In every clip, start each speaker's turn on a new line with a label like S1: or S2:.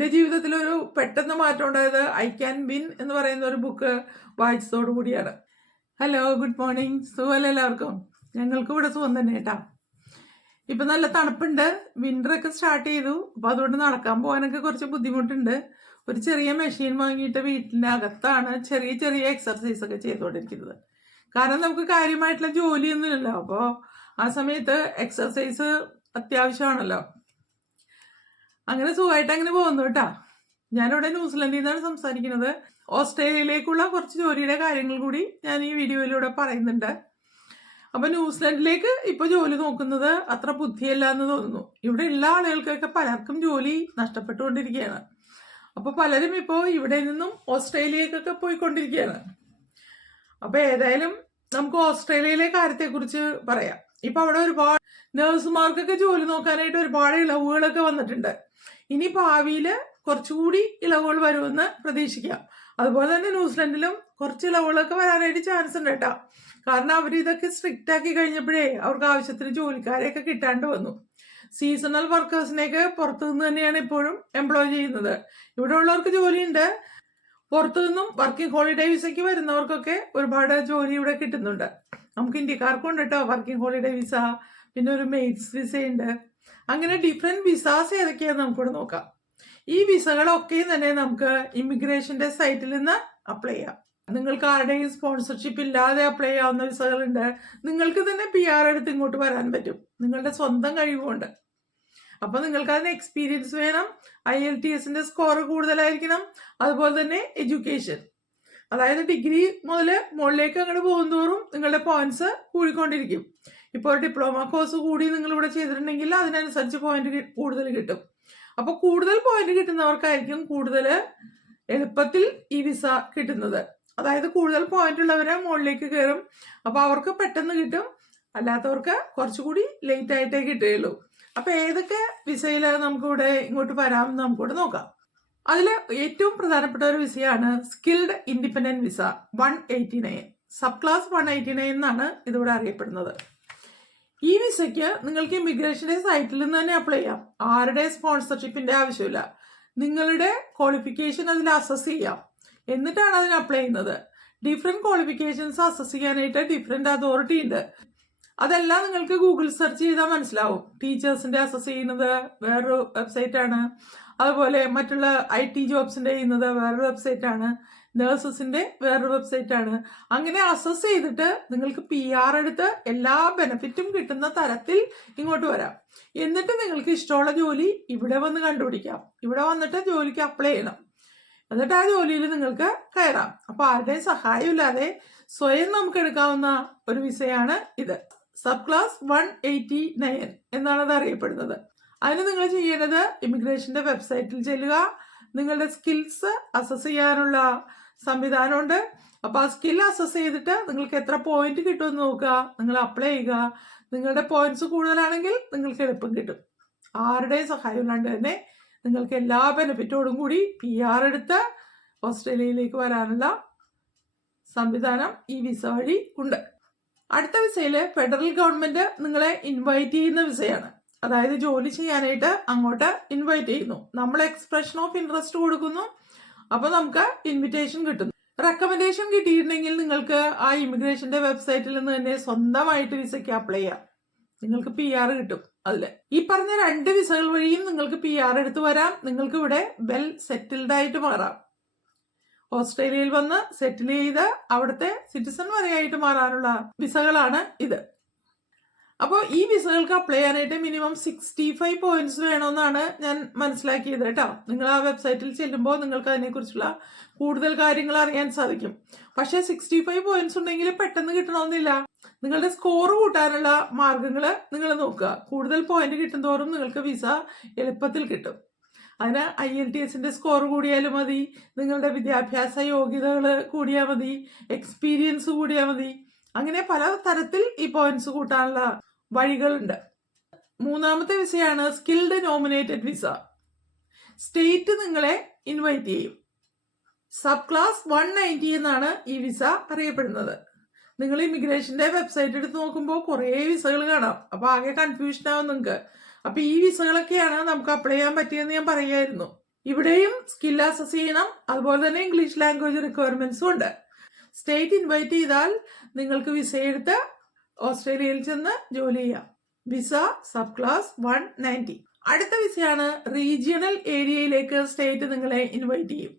S1: എന്റെ ജീവിതത്തിൽ ഒരു പെട്ടെന്ന് മാറ്റം ഉണ്ടായത് ഐ ക്യാൻ വിൻ എന്ന് പറയുന്ന ഒരു ബുക്ക് വായിച്ചതോടു കൂടിയാണ്. ഹലോ ഗുഡ് മോർണിംഗ് സുഖമല്ല എല്ലാവർക്കും? ഞങ്ങൾക്ക് ഇവിടെ സുഖം തന്നെ കേട്ടാ. ഇപ്പം നല്ല തണുപ്പുണ്ട്. വിന്ററൊക്കെ സ്റ്റാർട്ട് ചെയ്തു. അപ്പോൾ അതുകൊണ്ട് നടക്കാൻ പോകാനൊക്കെ കുറച്ച് ബുദ്ധിമുട്ടുണ്ട്. ഒരു ചെറിയ മെഷീൻ വാങ്ങിയിട്ട് വീട്ടിന്റെ അകത്താണ് ചെറിയ ചെറിയ എക്സർസൈസ് ഒക്കെ ചെയ്തുകൊണ്ടിരിക്കുന്നത്. കാരണം നമുക്ക് കാര്യമായിട്ടുള്ള ജോലിയൊന്നുമില്ലല്ലോ. അപ്പോൾ ആ സമയത്ത് എക്സർസൈസ് അത്യാവശ്യമാണല്ലോ. അങ്ങനെ സുഖമായിട്ട് അങ്ങനെ പോകുന്നു കേട്ടാ. ഞാനിവിടെ ന്യൂസിലൻഡിൽ നിന്നാണ് സംസാരിക്കുന്നത്. ഓസ്ട്രേലിയയിലേക്കുള്ള കുറച്ച് ജോലിയുടെ കാര്യങ്ങൾ കൂടി ഞാൻ ഈ വീഡിയോയിലൂടെ പറയുന്നുണ്ട്. അപ്പൊ ന്യൂസിലൻഡിലേക്ക് ഇപ്പൊ ജോലി നോക്കുന്നത് അത്ര ബുദ്ധിയല്ല എന്ന് തോന്നുന്നു. ഇവിടെ എല്ലാ ആളുകൾക്കൊക്കെ പലർക്കും ജോലി നഷ്ടപ്പെട്ടുകൊണ്ടിരിക്കുകയാണ്. അപ്പൊ പലരും ഇപ്പോ ഇവിടെ നിന്നും ഓസ്ട്രേലിയക്കൊക്കെ പോയിക്കൊണ്ടിരിക്കുകയാണ്. അപ്പൊ ഏതായാലും നമുക്ക് ഓസ്ട്രേലിയയിലെ കാര്യത്തെക്കുറിച്ച് പറയാം. ഇപ്പൊ അവിടെ ഒരുപാട് നഴ്സുമാർക്കൊക്കെ ജോലി നോക്കാനായിട്ട് ഒരുപാട് ഇളവുകളൊക്കെ വന്നിട്ടുണ്ട്. ഇനി ഭാവിയിൽ കുറച്ചുകൂടി ഇളവുകൾ വരുമെന്ന് പ്രതീക്ഷിക്കാം. അതുപോലെ തന്നെ ന്യൂസിലൻഡിലും കുറച്ച് ഇളവുകളൊക്കെ വരാനായിട്ട് ചാൻസ് ഉണ്ട് കേട്ടോ. കാരണം അവർ ഇതൊക്കെ സ്ട്രിക്റ്റ് ആക്കി കഴിഞ്ഞപ്പോഴേ അവർക്ക് ആവശ്യത്തിന് ജോലിക്കാരെയൊക്കെ കിട്ടാണ്ട് വന്നു. സീസണൽ വർക്കേഴ്സിനെയൊക്കെ പുറത്തു നിന്ന് തന്നെയാണ് ഇപ്പോഴും എംപ്ലോയ് ചെയ്യുന്നത്. ഇവിടെ ഉള്ളവർക്ക് ജോലിയുണ്ട്. പുറത്തു നിന്നും വർക്കിംഗ് ഹോളിഡേ വിസയ്ക്ക് വരുന്നവർക്കൊക്കെ ഒരുപാട് ജോലി ഇവിടെ കിട്ടുന്നുണ്ട്. നമുക്ക് ഇന്ത്യക്കാർക്കും ഉണ്ട് കേട്ടോ വർക്കിംഗ് ഹോളിഡേ വിസ പിന്നെ ഒരു മെയ്ഡ്സ് വിസയുണ്ട് അങ്ങനെ ഡിഫറെന്റ് വിസാസ് ഏതൊക്കെയാണെന്ന് നമുക്കിവിടെ നോക്കാം. ഈ വിസകളൊക്കെയും തന്നെ നമുക്ക് ഇമിഗ്രേഷന്റെ സൈറ്റിൽ നിന്ന് അപ്ലൈ ചെയ്യാം. നിങ്ങൾക്ക് ആരുടെയും സ്പോൺസർഷിപ്പ് ഇല്ലാതെ അപ്ലൈ ചെയ്യാവുന്ന വിസകളുണ്ട് നിങ്ങൾക്ക് തന്നെ പി ആർ എടുത്ത് ഇങ്ങോട്ട് വരാൻ പറ്റും. നിങ്ങളുടെ സ്വന്തം കഴിവുകൊണ്ട്. അപ്പൊ നിങ്ങൾക്ക് അതിന് എക്സ്പീരിയൻസ് വേണം ഐ എൽ ടി എസിന്റെ സ്കോർ കൂടുതലായിരിക്കണം. അതുപോലെ തന്നെ എഡ്യൂക്കേഷൻ അതായത് ഡിഗ്രി മുതൽ മുകളിലേക്ക് അങ്ങോട്ട് പോകുന്നതോറും നിങ്ങളുടെ പോയിന്റ്സ് കൂടിക്കൊണ്ടിരിക്കും. ഇപ്പോൾ ഡിപ്ലോമ കോഴ്സ് കൂടി നിങ്ങൾ ഇവിടെ ചെയ്തിട്ടുണ്ടെങ്കിൽ അതിനനുസരിച്ച് പോയിന്റ് കൂടുതൽ കിട്ടും. അപ്പോൾ കൂടുതൽ പോയിന്റ് കിട്ടുന്നവർക്കായിരിക്കും കൂടുതൽ എളുപ്പത്തിൽ ഈ വിസ കിട്ടുന്നത്. അതായത് കൂടുതൽ പോയിന്റ് ഉള്ളവരെ മുകളിലേക്ക് കയറും. അപ്പോൾ അവർക്ക് പെട്ടെന്ന് കിട്ടും. അല്ലാത്തവർക്ക് കുറച്ചുകൂടി ലേറ്റ് ആയിട്ടേ കിട്ടുകയുള്ളൂ. അപ്പൊ ഏതൊക്കെ വിസയിൽ നമുക്കിവിടെ ഇങ്ങോട്ട് വരാമെന്ന് നമുക്കിവിടെ നോക്കാം. അതിൽ ഏറ്റവും പ്രധാനപ്പെട്ട ഒരു വിസയാണ് skilled independent visa one eighty nine sub class one eighty nine എന്നാണ് ഇതിവിടെ അറിയപ്പെടുന്നത്. ഈ വിസയ്ക്ക് നിങ്ങൾക്ക് ഇമിഗ്രേഷന്റെ സൈറ്റിൽ നിന്ന് തന്നെ അപ്ലൈ ചെയ്യാം. ആരുടെ സ്പോൺസർഷിപ്പിന്റെ ആവശ്യമില്ല. നിങ്ങളുടെ ക്വാളിഫിക്കേഷൻ അതിൽ അസസ് ചെയ്യാം. എന്നിട്ടാണ് അതിന് അപ്ലൈ ചെയ്യുന്നത്. ഡിഫറെന്റ് ക്വാളിഫിക്കേഷൻസ് അസസ് ചെയ്യാനായിട്ട് ഡിഫറെന്റ് അതോറിറ്റി ഉണ്ട്. അതെല്ലാം നിങ്ങൾക്ക് ഗൂഗിൾ സെർച്ച് ചെയ്താൽ മനസ്സിലാവും. ടീച്ചേഴ്സിന്റെ അസസ് ചെയ്യുന്നത് വേറൊരു വെബ്സൈറ്റ് ആണ്. അതുപോലെ മറ്റുള്ള ഐ ടി ജോബ്സിന്റെ ചെയ്യുന്നത് വേറൊരു വെബ്സൈറ്റ് ആണ്. നേഴ്സസിന്റെ വേറൊരു വെബ്സൈറ്റ് ആണ്. അങ്ങനെ അസസ് ചെയ്തിട്ട് നിങ്ങൾക്ക് പി ആർ എടുത്ത് എല്ലാ ബെനിഫിറ്റും കിട്ടുന്ന തരത്തിൽ ഇങ്ങോട്ട് വരാം. എന്നിട്ട് നിങ്ങൾക്ക് ഇഷ്ടമുള്ള ജോലി ഇവിടെ വന്ന് കണ്ടുപിടിക്കാം. ഇവിടെ വന്നിട്ട് ജോലിക്ക് അപ്ലൈ ചെയ്യണം. എന്നിട്ട് ആ ജോലിയിൽ നിങ്ങൾക്ക് കയറാം. അപ്പൊ ആരുടെയും സഹായമില്ലാതെ സ്വയം നമുക്ക് എടുക്കാവുന്ന ഒരു വിസയാണ് ഇത്. Sub class one eighty nine എന്നാണ് അത് അറിയപ്പെടുന്നത്. അതിന് നിങ്ങൾ ചെയ്യേണ്ടത് ഇമിഗ്രേഷന്റെ വെബ്സൈറ്റിൽ ചെല്ലുക. നിങ്ങളുടെ സ്കിൽസ് അസസ് ചെയ്യാനുള്ള സംവിധാനമുണ്ട്. അപ്പൊ ആ സ്കിൽ അസസ് ചെയ്തിട്ട് നിങ്ങൾക്ക് എത്ര പോയിന്റ് കിട്ടുമെന്ന് നോക്കുക. നിങ്ങൾ അപ്ലൈ ചെയ്യുക. നിങ്ങളുടെ പോയിന്റ്സ് കൂടുതലാണെങ്കിൽ നിങ്ങൾക്ക് എളുപ്പം കിട്ടും. ആരുടെയും സഹായം ഇല്ലാണ്ട് തന്നെ നിങ്ങൾക്ക് എല്ലാ ബെനിഫിറ്റോടും കൂടി പി ആർ എടുത്ത് ഓസ്ട്രേലിയയിലേക്ക് വരാനുള്ള സംവിധാനം ഈ വിസ വഴി ഉണ്ട്. അടുത്ത വിസയിൽ ഫെഡറൽ ഗവൺമെന്റ് നിങ്ങളെ ഇൻവൈറ്റ് ചെയ്യുന്ന വിസയാണ് അതായത് ജോലി ചെയ്യാനായിട്ട് അങ്ങോട്ട് ഇൻവൈറ്റ് ചെയ്യുന്നു. നമ്മൾ എക്സ്പ്രഷൻ ഓഫ് ഇൻട്രസ്റ്റ് കൊടുക്കുന്നു. അപ്പൊ നമുക്ക് ഇൻവിറ്റേഷൻ കിട്ടുന്നു. റെക്കമെൻഡേഷൻ കിട്ടിയിട്ടുണ്ടെങ്കിൽ നിങ്ങൾക്ക് ആ ഇമിഗ്രേഷന്റെ വെബ്സൈറ്റിൽ നിന്ന് തന്നെ സ്വന്തമായിട്ട് വിസയ്ക്ക് അപ്ലൈ ചെയ്യാം. നിങ്ങൾക്ക് പി ആർ കിട്ടും അതിൽ. ഈ പറഞ്ഞ രണ്ട് വിസകൾ വഴിയും നിങ്ങൾക്ക് പി ആർ എടുത്തു വരാം. നിങ്ങൾക്ക് ഇവിടെ വെൽ സെറ്റിൽഡ് ആയിട്ട് മാറാം. ഓസ്ട്രേലിയയിൽ വന്ന് സെറ്റിൽ ചെയ്ത് അവിടുത്തെ സിറ്റിസൺ വരെയായിട്ട് മാറാനുള്ള വിസകളാണ് ഇത്. അപ്പോൾ ഈ വിസകൾക്ക് അപ്ലൈ ചെയ്യാനായിട്ട് മിനിമം സിക്സ്റ്റി ഫൈവ് പോയിന്റ്സ് വേണമെന്നാണ് ഞാൻ മനസ്സിലാക്കിയത് കേട്ടോ. നിങ്ങൾ ആ വെബ്സൈറ്റിൽ ചെല്ലുമ്പോൾ നിങ്ങൾക്ക് അതിനെക്കുറിച്ചുള്ള കൂടുതൽ കാര്യങ്ങൾ അറിയാൻ സാധിക്കും. പക്ഷേ സിക്സ്റ്റി ഫൈവ് പോയിന്റ്സ് ഉണ്ടെങ്കിൽ പെട്ടെന്ന് കിട്ടണമെന്നില്ല നിങ്ങളുടെ സ്കോർ കൂട്ടാനുള്ള മാർഗങ്ങൾ നിങ്ങൾ നോക്കുക. കൂടുതൽ പോയിന്റ് കിട്ടുന്തോറും നിങ്ങൾക്ക് വിസ എളുപ്പത്തിൽ കിട്ടും. അതിന് ഐ എൽ ടി എസിന്റെ സ്കോർ കൂടിയാലും മതി. നിങ്ങളുടെ വിദ്യാഭ്യാസ യോഗ്യതകൾ കൂടിയാൽ മതി. എക്സ്പീരിയൻസ് കൂടിയാൽ മതി. അങ്ങനെ പല തരത്തിൽ ഈ പോയിന്റ്സ് കൂട്ടാനുള്ള വഴികളുണ്ട്. മൂന്നാമത്തെ വിസയാണ് സ്കിൽഡ് നോമിനേറ്റഡ് വിസ സ്റ്റേറ്റ് നിങ്ങളെ ഇൻവൈറ്റ് ചെയ്യും. സബ് ക്ലാസ് വൺ നയന്റി എന്നാണ് ഈ വിസ അറിയപ്പെടുന്നത്. നിങ്ങൾ ഇമിഗ്രേഷന്റെ വെബ്സൈറ്റ് എടുത്ത് നോക്കുമ്പോൾ കുറേ വിസകൾ കാണാം. അപ്പൊ ആകെ കൺഫ്യൂഷൻ ആവും നിങ്ങൾക്ക്. അപ്പൊ ഈ വിസകളൊക്കെയാണ് നമുക്ക് അപ്ലൈ ചെയ്യാൻ പറ്റിയെന്ന് ഞാൻ പറയായിരുന്നു. ഇവിടെയും സ്കിൽ അസസ് ചെയ്യണം. അതുപോലെ തന്നെ ഇംഗ്ലീഷ് ലാംഗ്വേജ് റിക്വയർമെന്റ്സും ഉണ്ട്. സ്റ്റേറ്റ് ഇൻവൈറ്റ് ചെയ്താൽ നിങ്ങൾക്ക് വിസ എടുത്ത് ഓസ്ട്രേലിയയിൽ ചെന്ന് ജോലി ചെയ്യാം. Visa sub class one ninety. അടുത്ത വിസയാണ് റീജിയണൽ ഏരിയയിലേക്ക് സ്റ്റേറ്റ് നിങ്ങളെ ഇൻവൈറ്റ് ചെയ്യും.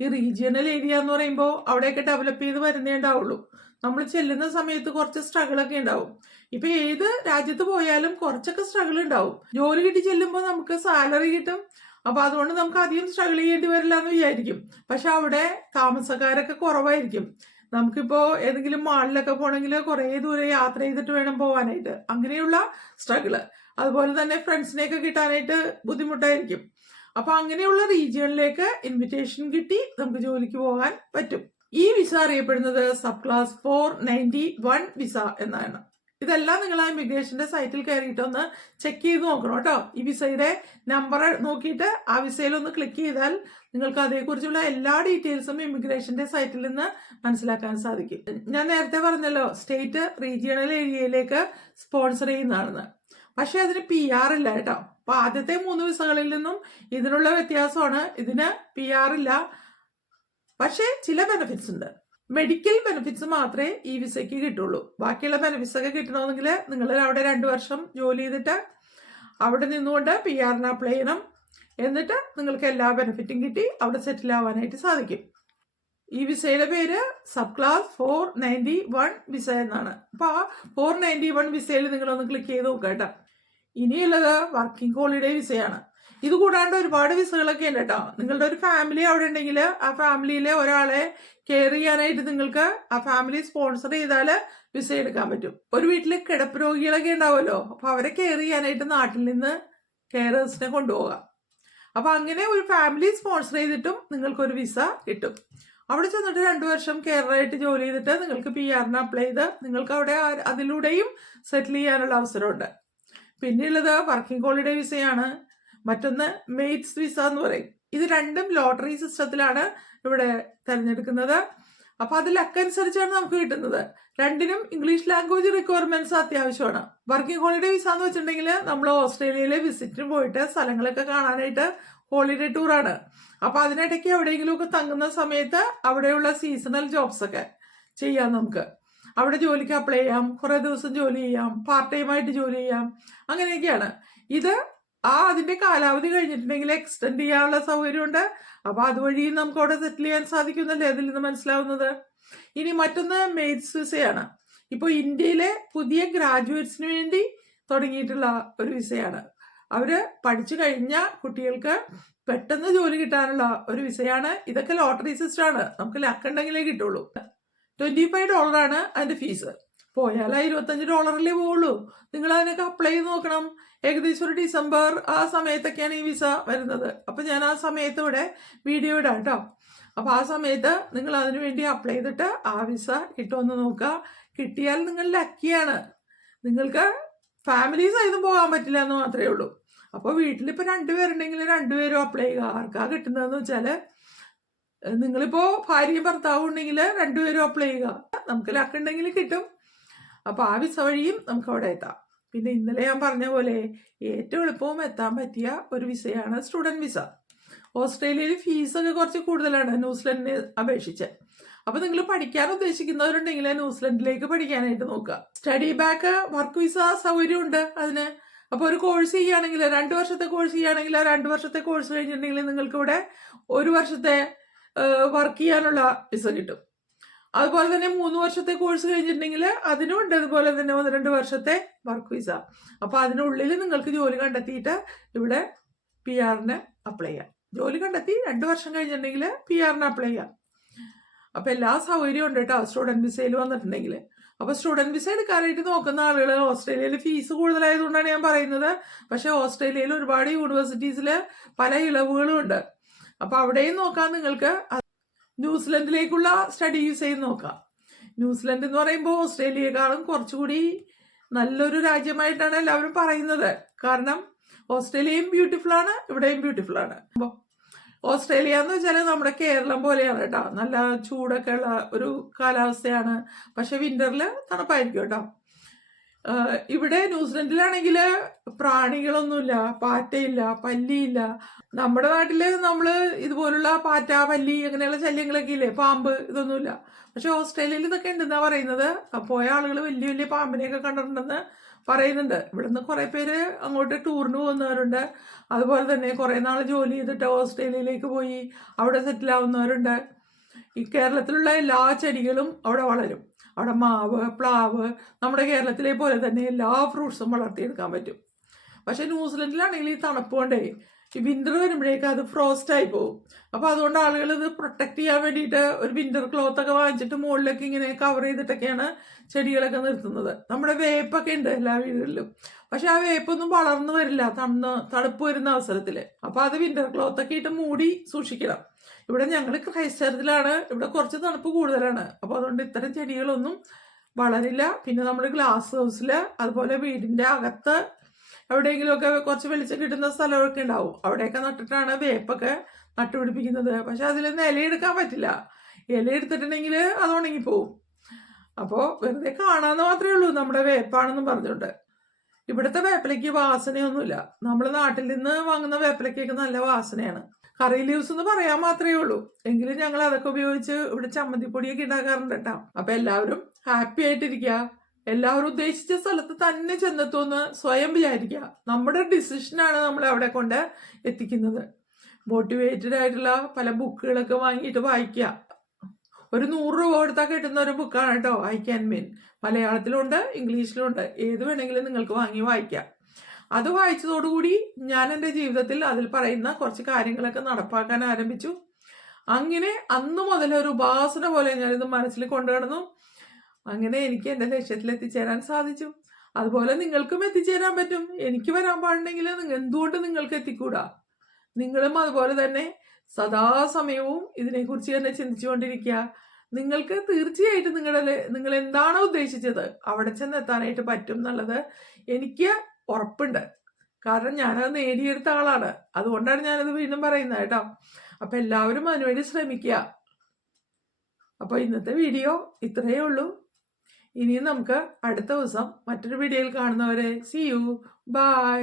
S1: ഈ റീജിയണൽ ഏരിയ എന്ന് പറയുമ്പോൾ അവിടെയൊക്കെ ഡെവലപ്പ് ചെയ്ത് വരുന്നേ ഉണ്ടാവുള്ളൂ. നമ്മൾ ചെല്ലുന്ന സമയത്ത് കുറച്ച് സ്ട്രഗിൾ ഒക്കെ ഉണ്ടാവും. ഇപ്പൊ ഏത് രാജ്യത്ത് പോയാലും കുറച്ചൊക്കെ സ്ട്രഗിൾ ഉണ്ടാവും. ജോലി കിട്ടി ചെല്ലുമ്പോൾ നമുക്ക് സാലറി കിട്ടും. അപ്പൊ അതുകൊണ്ട് നമുക്ക് അധികം സ്ട്രഗിൾ ചെയ്യേണ്ടി വരില്ല എന്ന് വിചാരിക്കും. പക്ഷെ അവിടെ താമസക്കാരൊക്കെ കുറവായിരിക്കും. നമുക്കിപ്പോ ഏതെങ്കിലും മാളിലൊക്കെ പോകണമെങ്കിൽ കുറേ ദൂരെ യാത്ര ചെയ്തിട്ട് വേണം പോകാനായിട്ട് അങ്ങനെയുള്ള സ്ട്രഗിൾ അതുപോലെ തന്നെ ഫ്രണ്ട്സിനെയൊക്കെ കിട്ടാനായിട്ട് ബുദ്ധിമുട്ടായിരിക്കും. അപ്പൊ അങ്ങനെയുള്ള റീജിയണിലേക്ക് ഇൻവിറ്റേഷൻ കിട്ടി നമുക്ക് ജോലിക്ക് പോകാൻ പറ്റും. ഈ വിസ അറിയപ്പെടുന്നത് subclass four ninety one visa എന്നാണ്. ഇതെല്ലാം നിങ്ങൾ ആ ഇമിഗ്രേഷന്റെ സൈറ്റിൽ കയറിയിട്ട് ഒന്ന് ചെക്ക് ചെയ്ത് നോക്കണം കേട്ടോ. ഈ വിസയുടെ നമ്പർ നോക്കിയിട്ട് ആ വിസയിൽ ഒന്ന് ക്ലിക്ക് ചെയ്താൽ നിങ്ങൾക്ക് അതേക്കുറിച്ചുള്ള എല്ലാ ഡീറ്റെയിൽസും ഇമിഗ്രേഷന്റെ സൈറ്റിൽ നിന്ന് മനസ്സിലാക്കാൻ സാധിക്കും. ഞാൻ നേരത്തെ പറഞ്ഞല്ലോ സ്റ്റേറ്റ് റീജിയണൽ ഏരിയയിലേക്ക് സ്പോൺസർ ചെയ്യുന്നതാണെന്ന്. പക്ഷേ അതിന് പി ആർ ഇല്ല കേട്ടോ. അപ്പൊ ആദ്യത്തെ മൂന്ന് വിസകളിൽ നിന്നും ഇതിനുള്ള വ്യത്യാസമാണ്. ഇതിന് പി ആർ ഇല്ല. പക്ഷേ ചില ബെനിഫിറ്റ്സ് ഉണ്ട്. മെഡിക്കൽ ബെനിഫിറ്റ്സ് മാത്രമേ ഈ വിസയ്ക്ക് കിട്ടുള്ളൂ. ബാക്കിയുള്ള ബെനിഫിറ്റ്സ് ഒക്കെ കിട്ടണമെങ്കിൽ നിങ്ങൾ അവിടെ രണ്ട് വർഷം ജോലി ചെയ്തിട്ട് അവിടെ നിന്നുകൊണ്ട് പി ആറിന് അപ്ലൈ ചെയ്യണം. എന്നിട്ട് നിങ്ങൾക്ക് എല്ലാ ബെനിഫിറ്റും കിട്ടി അവിടെ സെറ്റിൽ ആവാനായിട്ട് സാധിക്കും. ഈ വിസയുടെ പേര് subclass four ninety one visa എന്നാണ്. അപ്പോൾ ആ ഫോർ നയന്റി വൺ വിസയിൽ നിങ്ങളൊന്ന് ക്ലിക്ക് ചെയ്ത് നോക്കാം കേട്ടോ. ഇനിയുള്ളത് വർക്കിംഗ് ഹോളിഡേ വിസയാണ് ഇത് കൂടാണ്ട് ഒരുപാട് വിസകളൊക്കെ ഉണ്ട് കേട്ടോ. നിങ്ങളുടെ ഒരു ഫാമിലി അവിടെ ഉണ്ടെങ്കിൽ ആ ഫാമിലിയിലെ ഒരാളെ കെയർ ചെയ്യാനായിട്ട് നിങ്ങൾക്ക് ആ ഫാമിലി സ്പോൺസർ ചെയ്താൽ വിസ എടുക്കാൻ പറ്റും. ഒരു വീട്ടിൽ കിടപ്പ് രോഗികളൊക്കെ ഉണ്ടാവുമല്ലോ. അപ്പൊ അവരെ കെയർ ചെയ്യാനായിട്ട് നാട്ടിൽ നിന്ന് കെയറേഴ്സിനെ കൊണ്ടുപോകാം. അപ്പൊ അങ്ങനെ ഒരു ഫാമിലി സ്പോൺസർ ചെയ്തിട്ടും നിങ്ങൾക്ക് ഒരു വിസ കിട്ടും. അവിടെ ചെന്നിട്ട് രണ്ടു വർഷം കെയറായിട്ട് ജോലി ചെയ്തിട്ട് നിങ്ങൾക്ക് പി ആറിന് അപ്ലൈ ചെയ്ത് നിങ്ങൾക്ക് അവിടെ അതിലൂടെയും സെറ്റിൽ ചെയ്യാനുള്ള അവസരമുണ്ട്. പിന്നെയുള്ളത് വർക്കിംഗ് ഹോളിഡേ വിസയാണ് മറ്റൊന്ന് മെയ്റ്റ്സ് വിസ എന്ന് പറയും. ഇത് രണ്ടും ലോട്ടറി സിസ്റ്റത്തിലാണ് ഇവിടെ തിരഞ്ഞെടുക്കുന്നത്. അപ്പൊ അതിലൊക്കെ അനുസരിച്ചാണ് നമുക്ക് കിട്ടുന്നത്. രണ്ടിനും ഇംഗ്ലീഷ് ലാംഗ്വേജ് റിക്വയർമെന്റ്സ് അത്യാവശ്യമാണ്. വർക്കിംഗ് ഹോളിഡേ വിസ എന്ന് വെച്ചിട്ടുണ്ടെങ്കിൽ നമ്മൾ ഓസ്ട്രേലിയയിലെ വിസിറ്റിന് പോയിട്ട് സ്ഥലങ്ങളൊക്കെ കാണാനായിട്ട് ഹോളിഡേ ടൂറാണ് അപ്പൊ അതിനിടയ്ക്ക് എവിടെയെങ്കിലുമൊക്കെ തങ്ങുന്ന സമയത്ത് അവിടെയുള്ള സീസണൽ ജോബ്സ് ഒക്കെ ചെയ്യാം നമുക്ക്. അവിടെ ജോലിക്ക് അപ്ലൈ ചെയ്യാം. കുറെ ദിവസം ജോലി ചെയ്യാം. പാർട്ട് ടൈം ആയിട്ട് ജോലി ചെയ്യാം. അങ്ങനെയൊക്കെയാണ്. ഇത് ആ അതിന്റെ കാലാവധി കഴിഞ്ഞിട്ടുണ്ടെങ്കിൽ എക്സ്റ്റെൻഡ് ചെയ്യാനുള്ള സൗകര്യമുണ്ട്. അപ്പൊ അതുവഴി നമുക്ക് അവിടെ സെറ്റിൽ ചെയ്യാൻ സാധിക്കുന്നല്ലേ അതിൽ നിന്ന് മനസ്സിലാവുന്നത്? ഇനി മറ്റൊന്ന് മെയ്റ്റ്സ് വിസയാണ് ഇപ്പോൾ ഇന്ത്യയിലെ പുതിയ ഗ്രാജുവേറ്റ്സിന് വേണ്ടി തുടങ്ങിയിട്ടുള്ള ഒരു വിസയാണ് അവർ പഠിച്ചു കഴിഞ്ഞ കുട്ടികൾക്ക് പെട്ടെന്ന് ജോലി കിട്ടാനുള്ള ഒരു വിസയാണ് ഇതൊക്കെ ലോട്ടറി സിസ്റ്റം ആണ്. നമുക്ക് ലക്കുണ്ടെങ്കിലേ കിട്ടുള്ളൂ. ട്വന്റി ഫൈവ് ഡോളറാണ് അതിന്റെ ഫീസ് പോയാൽ ആ ഇരുപത്തഞ്ച് ഡോളറിലേ പോവുള്ളൂ. നിങ്ങൾ അതിനൊക്കെ അപ്ലൈ ചെയ്ത് നോക്കണം. ഏകദേശം ഒരു ഡിസംബർ ആ സമയത്തൊക്കെയാണ് ഈ വിസ വരുന്നത്. അപ്പം ഞാൻ ആ സമയത്ത് ഇവിടെ വീഡിയോ ഇടാം കേട്ടോ. അപ്പം ആ സമയത്ത് നിങ്ങൾ അതിനു വേണ്ടി അപ്ലൈ ചെയ്തിട്ട് ആ വിസ കിട്ടുമെന്ന് നോക്കുക. കിട്ടിയാൽ നിങ്ങൾ ലക്കിയാണ് നിങ്ങൾക്ക് ഫാമിലി സഹിതം പോകാൻ പറ്റില്ല എന്ന് മാത്രമേ ഉള്ളൂ. അപ്പോൾ വീട്ടിലിപ്പോൾ രണ്ടുപേരുണ്ടെങ്കിൽ രണ്ടുപേരും അപ്ലൈ ചെയ്യുക. ആർക്കാ കിട്ടുന്നതെന്ന് വെച്ചാൽ നിങ്ങളിപ്പോൾ ഭാര്യയും ഭർത്താവും ഉണ്ടെങ്കിൽ രണ്ടുപേരും അപ്ലൈ ചെയ്യുക. നമുക്ക് ലക്കുണ്ടെങ്കിൽ കിട്ടും. അപ്പൊ ആ വിസ വഴിയും നമുക്ക് അവിടെ എത്താം. പിന്നെ ഇന്നലെ ഞാൻ പറഞ്ഞ പോലെ ഏറ്റവും എളുപ്പവും എത്താൻ പറ്റിയ ഒരു വിസയാണ് സ്റ്റുഡന്റ് വിസ. ഓസ്ട്രേലിയയിൽ ഫീസൊക്കെ കുറച്ച് കൂടുതലാണ് ന്യൂസിലൻഡിനെ അപേക്ഷിച്ച്. അപ്പോൾ നിങ്ങൾ പഠിക്കാൻ ഉദ്ദേശിക്കുന്നവരുണ്ടെങ്കിൽ ന്യൂസിലൻഡിലേക്ക് പഠിക്കാനായിട്ട് നോക്കുക. സ്റ്റഡി ബാക്ക് വർക്ക് വിസ സൗകര്യമുണ്ട് അതിന്. അപ്പോൾ ഒരു കോഴ്സ് ചെയ്യുകയാണെങ്കിൽ രണ്ട് വർഷത്തെ കോഴ്സ് ചെയ്യുകയാണെങ്കിൽ ആ രണ്ട് വർഷത്തെ കോഴ്സ് കഴിഞ്ഞിട്ടുണ്ടെങ്കിൽ നിങ്ങൾക്ക് ഇവിടെ ഒരു വർഷത്തെ വർക്ക് ചെയ്യാനുള്ള വിസ കിട്ടും. അതുപോലെ തന്നെ മൂന്ന് വർഷത്തെ കോഴ്സ് കഴിഞ്ഞിട്ടുണ്ടെങ്കിൽ അതിനും ഉണ്ട്. അതുപോലെ തന്നെ ഒന്ന് രണ്ട് വർഷത്തെ വർക്ക് വിസ അപ്പൊ അതിനുള്ളിൽ നിങ്ങൾക്ക് ജോലി കണ്ടെത്തിയിട്ട് ഇവിടെ പി ആറിന് അപ്ലൈ ചെയ്യാം. ജോലി കണ്ടെത്തി രണ്ട് വർഷം കഴിഞ്ഞിട്ടുണ്ടെങ്കിൽ പി ആറിന് അപ്ലൈ ചെയ്യാം. അപ്പൊ എല്ലാ സൗകര്യവും ഉണ്ട് കേട്ടോ. സ്റ്റുഡന്റ് വിസയിൽ വന്നിട്ടുണ്ടെങ്കിൽ. അപ്പൊ സ്റ്റുഡന്റ് വിസ എടുക്കാനായിട്ട് നോക്കുന്ന ആളുകൾ ഓസ്ട്രേലിയയിൽ ഫീസ് കൂടുതലായതുകൊണ്ടാണ് ഞാൻ പറയുന്നത്. പക്ഷേ ഓസ്ട്രേലിയയിൽ ഒരുപാട് യൂണിവേഴ്സിറ്റീസിൽ പല ഇളവുകളും ഉണ്ട്. അപ്പൊ അവിടെയും നോക്കാൻ നിങ്ങൾക്ക്. ന്യൂസിലൻഡിലേക്കുള്ള സ്റ്റഡി യൂസ് ചെയ്ത് നോക്കാം. ന്യൂസിലൻഡ് എന്ന് പറയുമ്പോൾ ഓസ്ട്രേലിയക്കാളും കുറച്ചുകൂടി നല്ലൊരു രാജ്യമായിട്ടാണ് എല്ലാവരും പറയുന്നത്. കാരണം ഓസ്ട്രേലിയയും ബ്യൂട്ടിഫുൾ ആണ് ഇവിടെയും ബ്യൂട്ടിഫുൾ ആണ്. അപ്പോൾ ഓസ്ട്രേലിയ എന്ന് വെച്ചാൽ നമ്മുടെ കേരളം പോലെയാണ് കേട്ടോ. നല്ല ചൂടൊക്കെ ഉള്ള ഒരു കാലാവസ്ഥയാണ്. പക്ഷെ വിന്ററിൽ തണുപ്പായിരിക്കും കേട്ടോ. ഇവിടെ ന്യൂസിലൻഡിലാണെങ്കിൽ പ്രാണികളൊന്നുമില്ല പാറ്റയില്ല പല്ലിയില്ല. നമ്മുടെ നാട്ടിൽ നമ്മൾ ഇതുപോലുള്ള പാറ്റ പല്ലി അങ്ങനെയുള്ള ശല്യങ്ങളൊക്കെ ഇല്ലേ പാമ്പ് ഇതൊന്നുമില്ല. പക്ഷെ ഓസ്ട്രേലിയയിൽ ഇതൊക്കെ ഉണ്ടെന്നാ പറയുന്നത്. പോയ ആളുകൾ വലിയ വലിയ പാമ്പിനെയൊക്കെ കണ്ടിട്ടുണ്ടെന്ന് പറയുന്നുണ്ട്. ഇവിടുന്ന് കുറെ പേര് അങ്ങോട്ട് ടൂറിന് പോകുന്നവരുണ്ട്. അതുപോലെ തന്നെ കുറെ നാൾ ജോലി ചെയ്തിട്ട് ഓസ്ട്രേലിയയിലേക്ക് പോയി അവിടെ സെറ്റിൽ ആവുന്നവരുണ്ട് ഈ കേരളത്തിലുള്ള എല്ലാ ചെടികളും അവിടെ വളരും. അവിടെ മാവ് പ്ലാവ് നമ്മുടെ കേരളത്തിലെ പോലെ തന്നെ എല്ലാ ഫ്രൂട്ട്സും വളർത്തിയെടുക്കാൻ പറ്റും. പക്ഷേ ന്യൂസിലൻഡിലാണെങ്കിൽ ഈ തണുപ്പ് കൊണ്ടേ ഈ വിന്റർ വരുമ്പോഴേക്കും അത് ഫ്രോസ്റ്റ് ആയി പോകും അപ്പോൾ അതുകൊണ്ട് ആളുകൾ ഇത് പ്രൊട്ടക്ട് ചെയ്യാൻ വേണ്ടിയിട്ട് ഒരു വിന്റർ ക്ലോത്ത് ഒക്കെ വാങ്ങിച്ചിട്ട് മുകളിലേക്ക് ഇങ്ങനെ കവർ ചെയ്തിട്ടൊക്കെയാണ് ചെടികളൊക്കെ നിർത്തുന്നത്. നമ്മുടെ വേപ്പൊക്കെ ഉണ്ട് എല്ലാ വീടുകളിലും. പക്ഷെ ആ വേപ്പൊന്നും വളർന്നു വരില്ല. തണുന്ന് തണുപ്പ് വരുന്ന അവസരത്തിൽ അപ്പോൾ അത് വിന്റർ ക്ലോത്ത് ഒക്കെ ഇട്ട് മൂടി സൂക്ഷിക്കണം. ഇവിടെ ഞങ്ങൾ ക്രൈസ്തരത്തിലാണ്. ഇവിടെ കുറച്ച് തണുപ്പ് കൂടുതലാണ്. അപ്പോൾ അതുകൊണ്ട് ഇത്തരം ചെടികളൊന്നും വളരില്ല. പിന്നെ നമ്മുടെ ഗ്ലാസ് ഹൗസിൽ അതുപോലെ വീടിന്റെ അകത്ത് എവിടെയെങ്കിലുമൊക്കെ കുറച്ച് വെളിച്ചം കിട്ടുന്ന സ്ഥലമൊക്കെ ഉണ്ടാവും. അവിടെയൊക്കെ നട്ടിട്ടാണ് വേപ്പൊക്കെ നട്ടുപിടിപ്പിക്കുന്നത്. പക്ഷെ അതിലൊന്നും ഇലയെടുക്കാൻ പറ്റില്ല. ഇല എടുത്തിട്ടുണ്ടെങ്കിൽ അത് ഉണങ്ങിപ്പോവും. അപ്പോൾ വെറുതെ കാണാമെന്ന് മാത്രമേ ഉള്ളൂ. നമ്മുടെ വേപ്പാണെന്ന് പറഞ്ഞുകൊണ്ട്. ഇവിടുത്തെ വേപ്പിലയ്ക്ക് വാസനയൊന്നുമില്ല. നമ്മൾ നാട്ടിൽ നിന്ന് വാങ്ങുന്ന വേപ്പിലയ്ക്കൊക്കെ നല്ല വാസനയാണ്. കറി ലീവ്സ് എന്ന് പറയാൻ മാത്രമേ ഉള്ളൂ. എങ്കിലും ഞങ്ങൾ അതൊക്കെ ഉപയോഗിച്ച് ഇവിടെ ചമ്മന്തിപ്പൊടിയൊക്കെ ഉണ്ടാക്കാറുണ്ട് കേട്ടോ. അപ്പൊ എല്ലാവരും ഹാപ്പി ആയിട്ടിരിക്കുക. എല്ലാവരും ഉദ്ദേശിച്ച സ്ഥലത്ത് തന്നെ ചെന്നെത്തുമെന്ന് സ്വയം വിചാരിക്കുക. നമ്മുടെ ഡിസിഷനാണ് നമ്മൾ അവിടെ കൊണ്ട് എത്തിക്കുന്നത്. മോട്ടിവേറ്റഡ് ആയിട്ടുള്ള പല ബുക്കുകളൊക്കെ വാങ്ങിയിട്ട് വായിക്കുക. ഒരു നൂറ് രൂപ കൊടുത്താൽ കിട്ടുന്ന ഒരു ബുക്കാണ് കേട്ടോ ഐ ക്യാൻ മീൻ മലയാളത്തിലുണ്ട് ഇംഗ്ലീഷിലുണ്ട് ഏത് വേണമെങ്കിലും നിങ്ങൾക്ക് വാങ്ങി വായിക്കാം. അത് വായിച്ചതോടുകൂടി ഞാൻ എന്റെ ജീവിതത്തിൽ അതിൽ പറയുന്ന കുറച്ച് കാര്യങ്ങളൊക്കെ നടപ്പാക്കാൻ ആരംഭിച്ചു. അങ്ങനെ അന്ന് മുതൽ ഒരു ഉപാസന പോലെ ഞാനിത് മനസ്സിൽ കൊണ്ടു നടന്നു അങ്ങനെ എനിക്ക് എന്റെ ലക്ഷ്യത്തിൽ എത്തിച്ചേരാൻ സാധിച്ചു. അതുപോലെ നിങ്ങൾക്കും എത്തിച്ചേരാൻ പറ്റും. എനിക്ക് വരാൻ പാടുണ്ടെങ്കിൽ എന്തുകൊണ്ട് നിങ്ങൾക്ക് എത്തിക്കൂടാ? നിങ്ങളും അതുപോലെ തന്നെ സദാസമയവും ഇതിനെക്കുറിച്ച് തന്നെ ചിന്തിച്ചുകൊണ്ടിരിക്കുക. നിങ്ങൾക്ക് തീർച്ചയായിട്ടും നിങ്ങളുടെ നിങ്ങൾ എന്താണോ ഉദ്ദേശിച്ചത് അവിടെ ചെന്നെത്താനായിട്ട് പറ്റും എന്നുള്ളത് എനിക്ക് ഉറപ്പുണ്ട്. കാരണം ഞാനത് നേടിയെടുത്ത ആളാണ്. അതുകൊണ്ടാണ് ഞാനത് വീണ്ടും പറയുന്നത് കേട്ടോ. അപ്പൊ എല്ലാവരും അതിനുവേണ്ടി ശ്രമിക്കുക. അപ്പോൾ ഇന്നത്തെ വീഡിയോ ഇത്രയേ ഉള്ളൂ. ഇനിയും നമുക്ക് അടുത്ത ദിവസം മറ്റൊരു വീഡിയോയിൽ കാണുന്നവരെ സി യു ബൈ